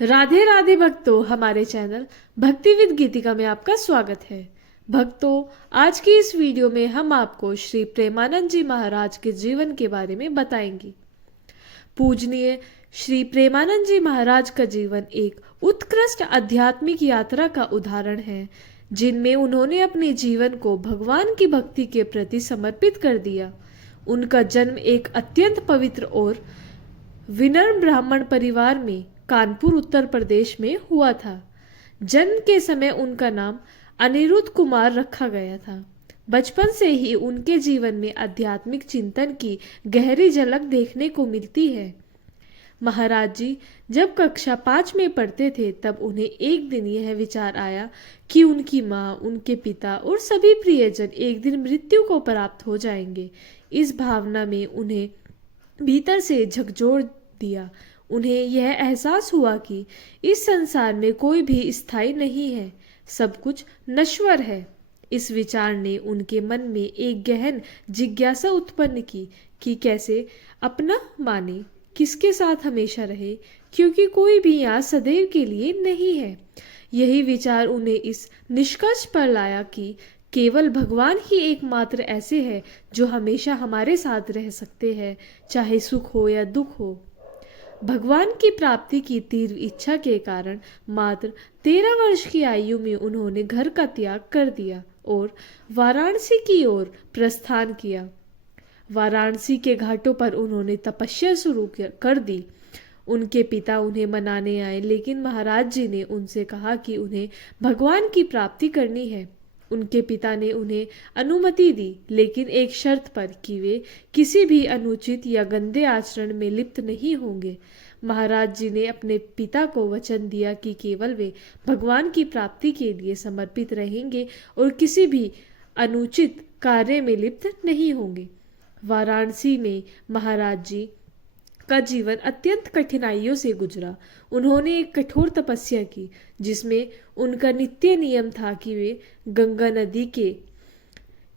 राधे राधे भक्तों, हमारे चैनल भक्ति विद गीतिका में आपका स्वागत है। भक्तों, आज की इस वीडियो में हम आपको श्री प्रेमानंद जी महाराज के जीवन के बारे में बताएंगे। पूजनीय श्री प्रेमानंद जी महाराज का जीवन एक उत्कृष्ट आध्यात्मिक यात्रा का उदाहरण है, जिनमें उन्होंने अपने जीवन को भगवान की भक्ति के प्रति समर्पित कर दिया। उनका जन्म एक अत्यंत पवित्र और विनम्र ब्राह्मण परिवार में कानपुर उत्तर प्रदेश में हुआ था। जन्म के समय उनका नाम अनिरुद्ध कुमार रखा गया था। बचपन से ही उनके जीवन में आध्यात्मिक चिंतन की गहरी झलक देखने को मिलती है। महाराज जी जब कक्षा 5 में पढ़ते थे, तब उन्हें एक दिन यह विचार आया कि उनकी माँ, उनके पिता और सभी प्रियजन एक दिन मृत्यु को प्राप्त हो जाएंगे। इस भावना में उन्हें भीतर से झकझोर दिया। उन्हें यह एहसास हुआ कि इस संसार में कोई भी स्थायी नहीं है, सब कुछ नश्वर है। इस विचार ने उनके मन में एक गहन जिज्ञासा उत्पन्न की कि कैसे अपना माने, किसके साथ हमेशा रहे, क्योंकि कोई भी यहाँ सदैव के लिए नहीं है। यही विचार उन्हें इस निष्कर्ष पर लाया कि केवल भगवान ही एकमात्र ऐसे हैं जो हमेशा हमारे साथ रह सकते हैं, चाहे सुख हो या दुख हो। भगवान की प्राप्ति की तीव्र इच्छा के कारण मात्र 13 वर्ष की आयु में उन्होंने घर का त्याग कर दिया और वाराणसी की ओर प्रस्थान किया। वाराणसी के घाटों पर उन्होंने तपस्या शुरू कर दी। उनके पिता उन्हें मनाने आए, लेकिन महाराज जी ने उनसे कहा कि उन्हें भगवान की प्राप्ति करनी है। उनके पिता ने उन्हें अनुमति दी, लेकिन एक शर्त पर कि वे किसी भी अनुचित या गंदे आचरण में लिप्त नहीं होंगे। महाराज जी ने अपने पिता को वचन दिया कि केवल वे भगवान की प्राप्ति के लिए समर्पित रहेंगे और किसी भी अनुचित कार्य में लिप्त नहीं होंगे। वाराणसी में महाराज जी का जीवन अत्यंत कठिनाइयों से गुजरा। उन्होंने एक कठोर तपस्या की, जिसमें उनका नित्य नियम था कि वे गंगा नदी के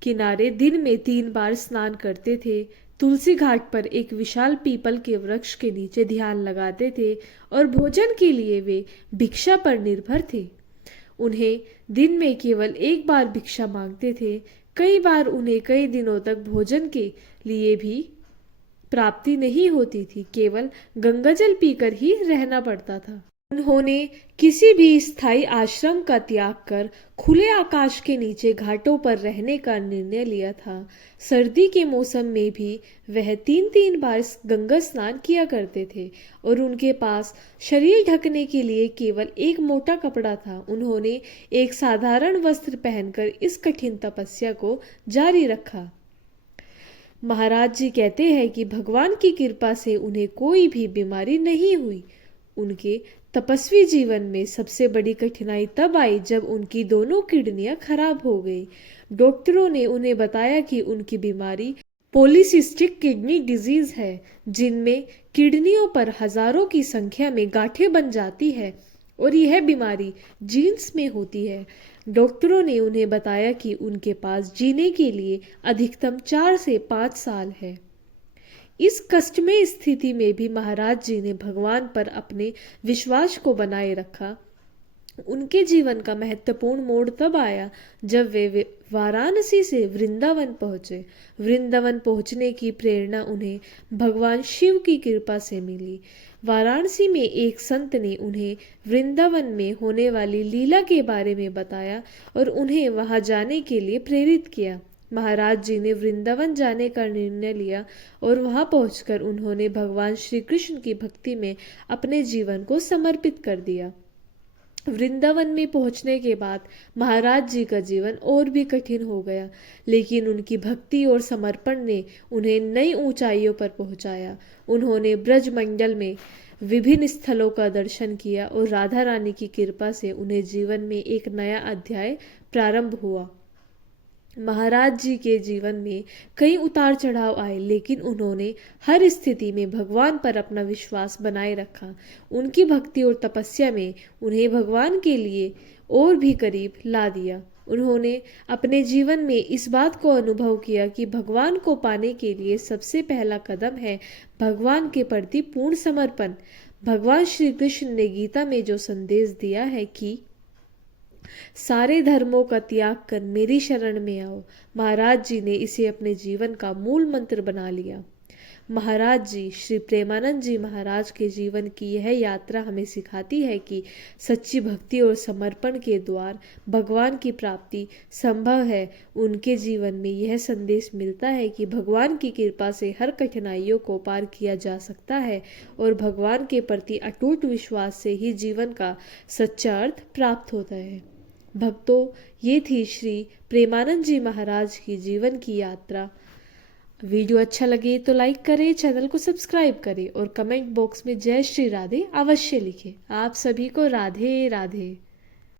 किनारे दिन में 3 बार स्नान करते थे, तुलसी घाट पर एक विशाल पीपल के वृक्ष के नीचे ध्यान लगाते थे और भोजन के लिए वे भिक्षा पर निर्भर थे। उन्हें दिन में केवल 1 बार भिक्षा मांगते थे। कई बार उन्हें कई दिनों तक भोजन के लिए भी प्राप्ति नहीं होती थी, केवल गंगाजल पीकर ही रहना पड़ता था। उन्होंने किसी भी स्थायी आश्रम का त्याग कर खुले आकाश के नीचे घाटों पर रहने का निर्णय लिया था। सर्दी के मौसम में भी वह 3-3 बार गंगा स्नान किया करते थे और उनके पास शरीर ढकने के लिए केवल एक मोटा कपड़ा था। उन्होंने एक साधारण वस्त्र पहनकर इस कठिन तपस्या को जारी रखा। महाराज जी कहते हैं कि भगवान की कृपा से उन्हें कोई भी बीमारी नहीं हुई। उनके तपस्वी जीवन में सबसे बड़ी कठिनाई तब आई जब उनकी दोनों किडनियां खराब हो गई। डॉक्टरों ने उन्हें बताया कि उनकी बीमारी पॉलीसिस्टिक किडनी डिजीज है, जिनमें किडनियों पर हजारों की संख्या में गांठें बन जाती है और यह बीमारी जीन्स में होती है। डॉक्टरों ने उन्हें बताया कि उनके पास जीने के लिए अधिकतम 4 से 5 साल है। इस कष्टमय स्थिति में भी महाराज जी ने भगवान पर अपने विश्वास को बनाए रखा। उनके जीवन का महत्वपूर्ण मोड़ तब आया जब वे वाराणसी से वृंदावन पहुंचे। वृंदावन पहुंचने की प्रेरणा उन्हें भगवान शिव की कृपा से मिली। वाराणसी में एक संत ने उन्हें वृंदावन में होने वाली लीला के बारे में बताया और उन्हें वहां जाने के लिए प्रेरित किया। महाराज जी ने वृंदावन जाने का निर्णय लिया और वहां पहुंचकर उन्होंने भगवान श्री कृष्ण की भक्ति में अपने जीवन को समर्पित कर दिया। वृंदावन में पहुंचने के बाद महाराज जी का जीवन और भी कठिन हो गया, लेकिन उनकी भक्ति और समर्पण ने उन्हें नई ऊंचाइयों पर पहुंचाया। उन्होंने ब्रजमंडल में विभिन्न स्थलों का दर्शन किया और राधा रानी की कृपा से उन्हें जीवन में एक नया अध्याय प्रारंभ हुआ। महाराज जी के जीवन में कई उतार चढ़ाव आए, लेकिन उन्होंने हर स्थिति में भगवान पर अपना विश्वास बनाए रखा। उनकी भक्ति और तपस्या में उन्हें भगवान के लिए और भी करीब ला दिया। उन्होंने अपने जीवन में इस बात को अनुभव किया कि भगवान को पाने के लिए सबसे पहला कदम है भगवान के प्रति पूर्ण समर्पण। भगवान श्री कृष्ण ने गीता में जो संदेश दिया है कि सारे धर्मों का त्याग कर मेरी शरण में आओ, महाराज जी ने इसे अपने जीवन का मूल मंत्र बना लिया। महाराज जी श्री प्रेमानंद जी महाराज के जीवन की यह यात्रा हमें सिखाती है कि सच्ची भक्ति और समर्पण के द्वार भगवान की प्राप्ति संभव है। उनके जीवन में यह संदेश मिलता है कि भगवान की कृपा से हर कठिनाइयों को पार किया जा सकता है और भगवान के प्रति अटूट विश्वास से ही जीवन का सच्चा अर्थ प्राप्त होता है। भक्तों, ये थी श्री प्रेमानंद जी महाराज की जीवन की यात्रा। वीडियो अच्छा लगे तो लाइक करें, चैनल को सब्सक्राइब करें और कमेंट बॉक्स में जय श्री राधे अवश्य लिखें। आप सभी को राधे राधे।